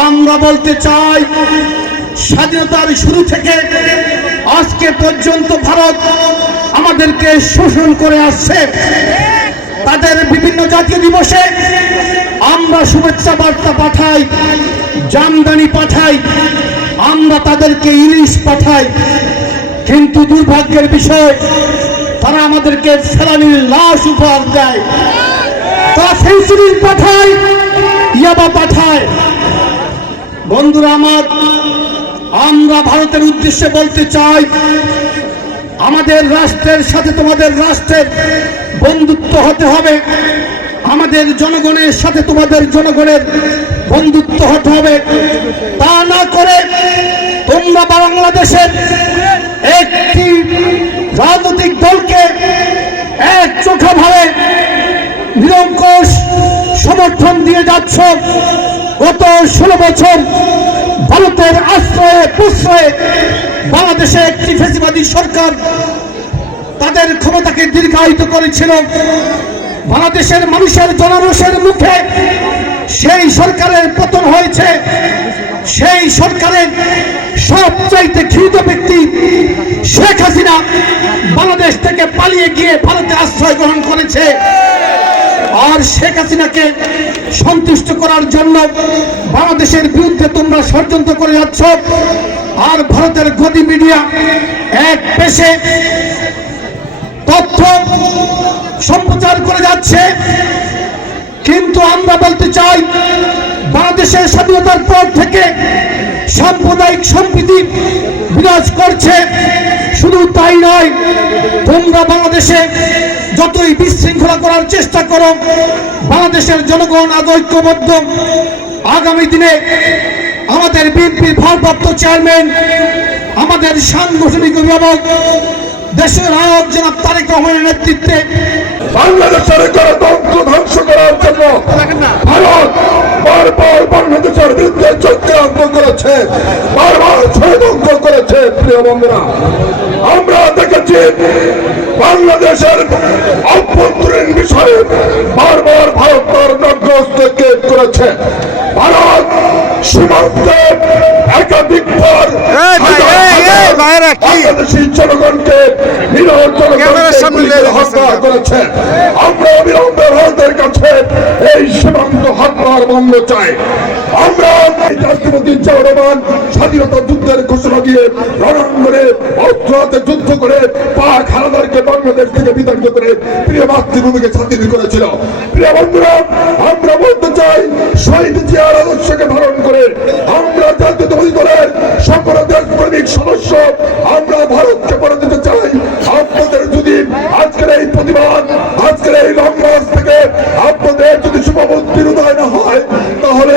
আমরা বলতে চাই, স্বাধীনতার শুরু থেকে আজকে পর্যন্ত ভারত আমাদেরকে শোষণ করে আসছে। তাদের বিভিন্ন জাতীয় দিবসে আমরা শুভেচ্ছা বার্তা পাঠাই, জামদানি পাঠাই, আমরা তাদেরকে ইলিশ পাঠাই। কিন্তু দুর্ভাগ্যের বিষয়, তারা আমাদেরকে ফেলানির লাশ উপহার দেয়। তারা ফেন্সিডিল পাঠায়, ইয়াবা পাঠায়। বন্ধুরা আমার, আমরা ভারতের উদ্দেশ্যে বলতে চাই, আমাদের রাষ্ট্রের সাথে তোমাদের রাষ্ট্রের বন্ধুত্ব হতে হবে, আমাদের জনগণের সাথে তোমাদের জনগণের বন্ধুত্ব হতে হবে। তা না করে তোমরা বাংলাদেশের একটি রাজনৈতিক দলকে এক চোখা ভাবে নিরঙ্কুশ সমর্থন দিয়ে যাচ্ছ। গত ষোলো বছর ভারতের আশ্রয়ে প্রশ্রয়ে বাংলাদেশে একটি ফেসিবাদী সরকার তাদের ক্ষমতাকে দীর্ঘায়িত করেছিল। বাংলাদেশের মানুষের জনরোষের মুখে সেই সরকারের পতন হয়েছে। সেই সরকারের সবচাইতে ঘৃত ব্যক্তি শেখ হাসিনা বাংলাদেশ থেকে পালিয়ে গিয়ে ভারতে আশ্রয় গ্রহণ করেছে। আর শেখ হাসিনাকে সন্তুষ্ট করার জন্য বাংলাদেশের বিরুদ্ধে তোমরা ষড়যন্ত্র করে যাচ্ছ। আর ভারতের গদি মিডিয়া এক পেশে তথ্য সম্প্রচার করে যাচ্ছে। কিন্তু আমরা বলতে চাই, বাংলাদেশের স্বাধীনতার পর থেকে সাম্প্রদায়িক সম্প্রীতি বিরাজ করছে। শুধু তাই নয়, তোমরা বাংলাদেশে যতই বিশৃঙ্খলা করার চেষ্টা করো বাংলাদেশের জনগণ আজ ঐক্যবদ্ধ। আগামী দিনে আমাদের বিএনপির ভারপ্রাপ্ত চেয়ারম্যান আমাদের সাংগঠনিক অভিভাবক দেশের নায়ক জনাব তারেক রহমানের নেতৃত্বে বাংলাদেশের ধ্বংস করার জন্য বিরুদ্ধে চক্রান্ত করেছে বারবার ষড়যন্ত্র করেছে প্রিয় বন্ধুরা। আমরা দেখেছি বাংলাদেশের অভ্যন্তরীণ বিষয়ে বারবার ভারত তার করেছে। ভারত সীমান্তে একাধিকবার বাংলাদেশি জনগণকে হত্যা করেছে। আমরা অবিলম্বে ভারতের কাছে এই সীমান্ত হত্যার বন্ধ চাই। আমরা রাষ্ট্রপতি জিয়াউর স্বাধীনতা যুদ্ধের ঘোষণা দিয়ে রণাঙ্গনে অস্ত্র যুদ্ধ করে পাক হানাদারকে বাংলাদেশ থেকে বিতাড়িত করে প্রিয় মাতৃভূমিকে স্বাধীন করেছিল। প্রিয় বন্ধুরা, আমরা বলতে চাই, শহীদ জিয়ার আদর্শকে ধারণ করে আমরা জাতীয়তাবাদী দলের সকল দেশপ্রেমিক সদস্য, আমরা ভারতকে বলে চাই। আপনাদের যদি আজকের এই প্রতিবাদ, আজকের এই লং মার্চ থেকে আপনাদের যদি শুভবুদ্ধির উদয় না হয়, তাহলে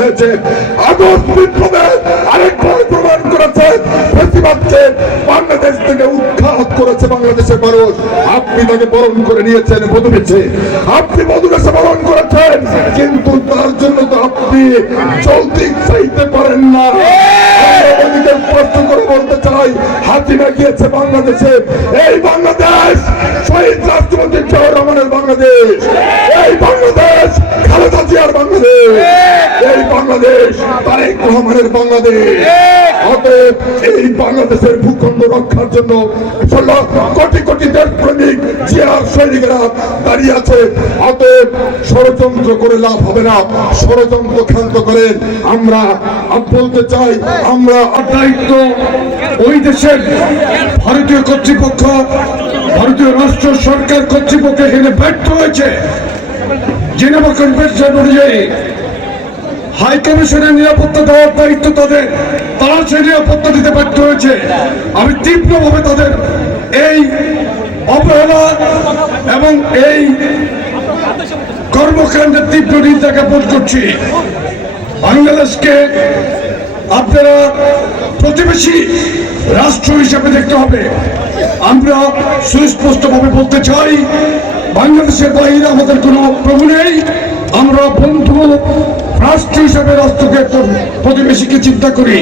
হয়েছে। আগস্ট বিপ্লবে আরেকবার প্রমাণ করেছে। প্রতিবাদকে বাংলাদেশ থেকে উৎখাত করেছে বাংলাদেশের মানুষ। আপনি তাকে বরণ করে নিয়েছেন মধুবেছে আপনি মধুবেশে বরণ করেছেন। কিন্তু তার জন্য তো আপনি যৌতিক চাইতে পারেন না। বাংলাদেশে। এই বাংলাদেশ খালেদা জিয়ার বাংলাদেশ। বাংলাদেশ, তারেক রহমানের বাংলাদেশ। এই বাংলাদেশের ভূখণ্ড রক্ষার জন্য ষোলো কোটি কোটি দেশপ্রেমিক জিয়ার সৈনিকেরা দাঁড়িয়ে আছে। অতএব ষড়যন্ত্র করে লাভ হবে না। ষড়যন্ত্র ক্ষান্ত করে আমরা বলতে চাই, আমরা দায়িত্ব ওই দেশের ভারতীয় কর্তৃপক্ষ, ভারতীয় রাষ্ট্র সরকার কর্তৃপক্ষ এখানে ব্যর্থ হয়েছে। জেনেভা কনভেনশন অনুযায়ী হাই কমিশনের নিরাপত্তা দেওয়ার দায়িত্ব তাদের। তারা সেই নিরাপত্তা দিতে ব্যর্থ হয়েছে। আমি তীব্রভাবে তাদের এই অবহেলা এবং এই কর্মকাণ্ডের তীব্র নিন্দা জ্ঞাপন করছি। বাংলাদেশকে আপনারা প্রতিবেশী রাষ্ট্র হিসেবে দেখতে হবে। আমরা সুস্পষ্টভাবে বলতে চাই, বাংলাদেশের বাইরে আমাদের কোনো প্রভু নেই। আমরা বন্ধু রাষ্ট্র হিসাবে রাষ্ট্রকে প্রতিবেশীকে চিন্তা করি।